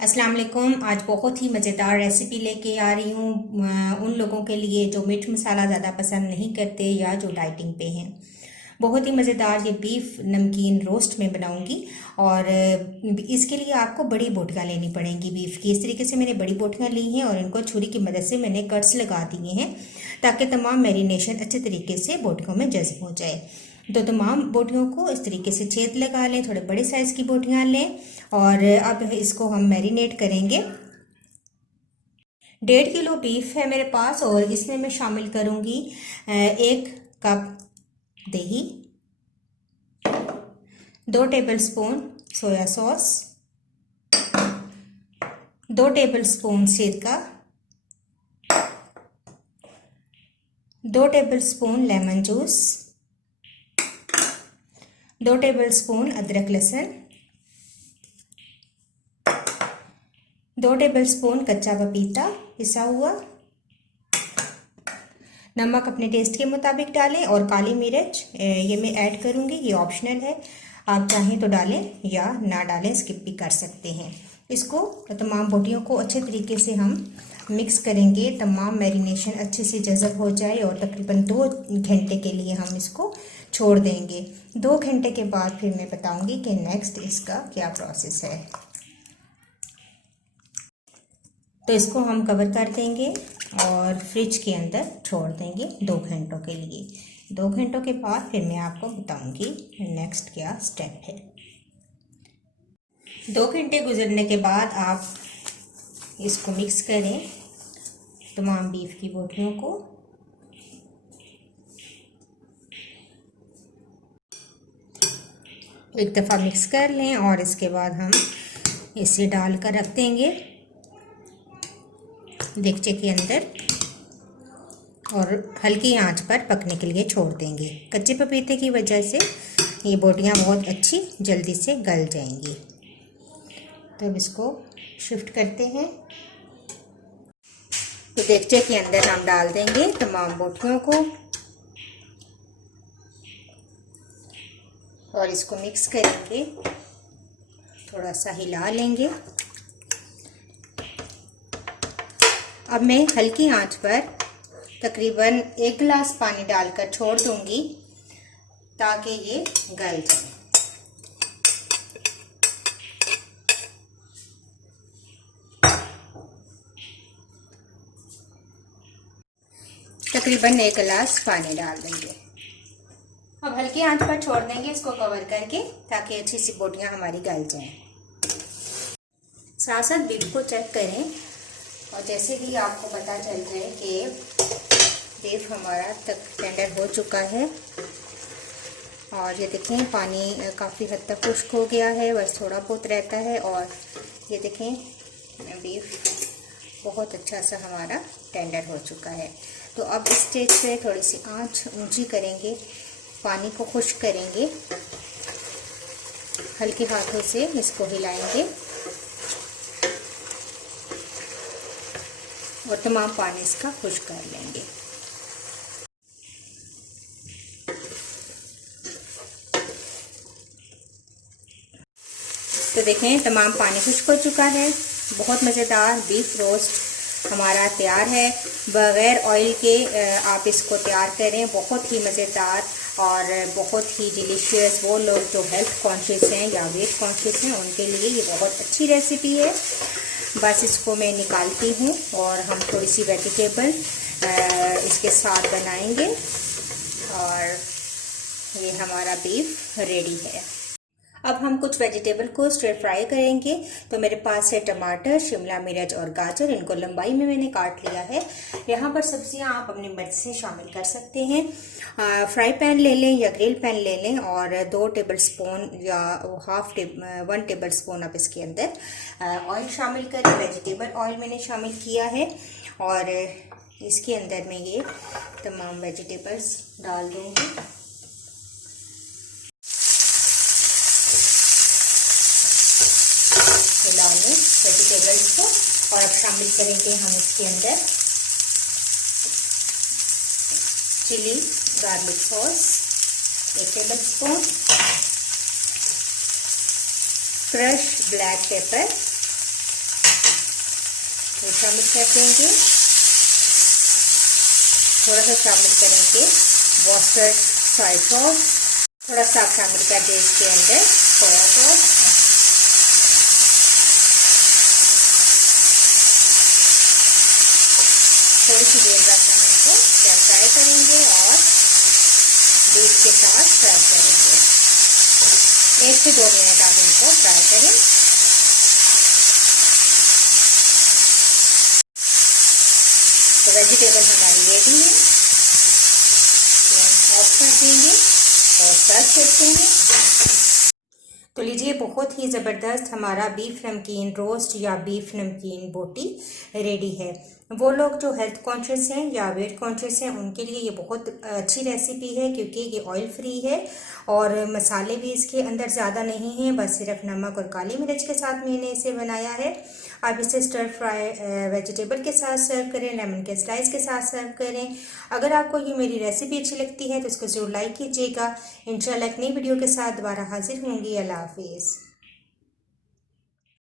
अस्सलाम वालेकुम। आज बहुत ही मज़ेदार रेसिपी लेके आ रही हूँ उन लोगों के लिए जो मिर्च मसाला ज़्यादा पसंद नहीं करते या जो डाइटिंग पे हैं। बहुत ही मज़ेदार ये बीफ नमकीन रोस्ट में बनाऊंगी। और इसके लिए आपको बड़ी बोटियाँ लेनी पड़ेंगी बीफ की। इस तरीके से मैंने बड़ी बोटियाँ ली हैं और इनको छुरी की मदद से मैंने कट्स लगा दिए हैं ताकि तमाम मैरिनेशन अच्छे तरीके से बोटियों में जज्ब हो जाए। तो तमाम बोटियों को इस तरीके से छेद लगा लें, थोड़े बड़े साइज़ की बोटियाँ लें और अब इसको हम मैरिनेट करेंगे। 1.5 किलो बीफ है मेरे पास और इसमें मैं शामिल करूंगी 1 कप दही, 2 टेबलस्पून सोया सॉस, 2 टेबलस्पून सिरका, 2 टेबलस्पून लेमन जूस, 2 टेबलस्पून अदरक लहसुन, 2 टेबलस्पून कच्चा पपीता पिसा हुआ, नमक अपने टेस्ट के मुताबिक डालें और काली मिर्च ये मैं ऐड करूँगी, ये ऑप्शनल है, आप चाहें तो डालें या ना डालें, स्किप भी कर सकते हैं। इसको तमाम बोटियों को अच्छे तरीके से हम मिक्स करेंगे, तमाम मैरिनेशन अच्छे से जज़ब हो जाए और तकरीबन 2 घंटे के लिए हम इसको छोड़ देंगे। 2 घंटे के बाद फिर मैं बताऊँगी कि नेक्स्ट इसका क्या प्रोसेस है। तो इसको हम कवर कर देंगे और फ्रिज के अंदर छोड़ देंगे 2 घंटों के लिए। 2 घंटों के बाद फिर मैं आपको बताऊंगी नेक्स्ट क्या स्टेप है। 2 घंटे गुजरने के बाद आप इसको मिक्स करें तमाम बीफ की बोटियों को। एक दफ़ा मिक्स कर लें और इसके बाद हम इसे डाल कर रख देंगे देगचे के अंदर और हल्की आंच पर पकने के लिए छोड़ देंगे। कच्चे पपीते की वजह से ये बोटियां बहुत अच्छी जल्दी से गल जाएंगी। तो अब इसको शिफ्ट करते हैं। तो देगचे के अंदर हम डाल देंगे तमाम बोटियों को और इसको मिक्स करेंगे, थोड़ा सा हिला लेंगे। अब मैं हल्की आंच पर तकरीबन 1 गिलास पानी डालकर छोड़ दूंगी ताकि ये गल जाए। तकरीबन 1 गिलास पानी डाल देंगे। अब हल्की आंच पर छोड़ देंगे इसको कवर करके ताकि अच्छी सी बोटियां हमारी गल जाएं। साथ साथ बीफ को चेक करें और जैसे ही आपको पता चल जाए कि बीफ हमारा तक टेंडर हो चुका है और ये देखें पानी काफ़ी हद तक खुश्क हो गया है, बस थोड़ा बहुत रहता है और ये देखें बीफ बहुत अच्छा सा हमारा टेंडर हो चुका है। तो अब इस स्टेज पे थोड़ी सी आंच ऊंची करेंगे, पानी को खुश्क करेंगे, हल्के हाथों से इसको हिलाएंगे और तमाम पानी इसका खुश्क कर लेंगे। तो देखें तमाम पानी खुश्क हो चुका है। बहुत मज़ेदार बीफ रोस्ट हमारा तैयार है। बग़ैर ऑयल के आप इसको तैयार करें, बहुत ही मज़ेदार और बहुत ही डिलीशियस। वो लोग जो हेल्थ कॉन्शियस हैं या वेट कॉन्शियस हैं उनके लिए ये बहुत अच्छी रेसिपी है। बस इसको मैं निकालती हूँ और हम थोड़ी सी वेजिटेबल इसके साथ बनाएंगे और ये हमारा बीफ रेडी है। अब हम कुछ वेजिटेबल को स्टर फ्राई करेंगे। तो मेरे पास है टमाटर, शिमला मिर्च और गाजर, इनको लंबाई में मैंने काट लिया है। यहाँ पर सब्जियाँ आप अपनी मर्जी से शामिल कर सकते हैं। फ्राई पैन ले लें या ग्रिल पैन ले लें और 2 टेबलस्पून या 1 टेबलस्पून आप इसके अंदर ऑयल शामिल करें। वेजिटेबल ऑयल मैंने शामिल किया है और इसके अंदर मैं ये तमाम वेजिटेबल्स डाल दूँगी। हिला लें वेजिटेबल्स को और अब शामिल करेंगे हम इसके अंदर chilli garlic sauce 1 tablespoon, crush black pepper ये शामिल कर देंगे। थोड़ा सा शामिल करेंगे वॉस्टर सोया सॉस, थोड़ा सा शामिल कर दें इसके अंदर सोया सॉस, थोड़ी सी देर बाद हम इनको फ्राई करेंगे और बीफ के साथ सर्व करेंगे। 1 से 2 मिनट आप इनको फ्राई करें। तो वेजिटेबल हमारी रेडी है, ऑफ कर देंगे और सर्व करते हैं। तो लीजिए, बहुत ही ज़बरदस्त हमारा बीफ नमकीन रोस्ट या बीफ नमकीन बोटी रेडी है। वो लोग जो हेल्थ कॉन्शियस हैं या वेट कॉन्शियस हैं उनके लिए ये बहुत अच्छी रेसिपी है, क्योंकि ये ऑयल फ्री है और मसाले भी इसके अंदर ज़्यादा नहीं हैं, बस सिर्फ नमक और काली मिर्च के साथ मैंने इसे बनाया है। आप इसे स्टर फ्राई वेजिटेबल के साथ सर्व करें, लेमन के स्लाइस के साथ सर्व करें। अगर आपको ये मेरी रेसिपी अच्छी लगती है तो इसको ज़रूर लाइक कीजिएगा। इंशाल्लाह एक नई वीडियो के साथ दोबारा हाजिर होंगी। अल्लाह हाफिज़।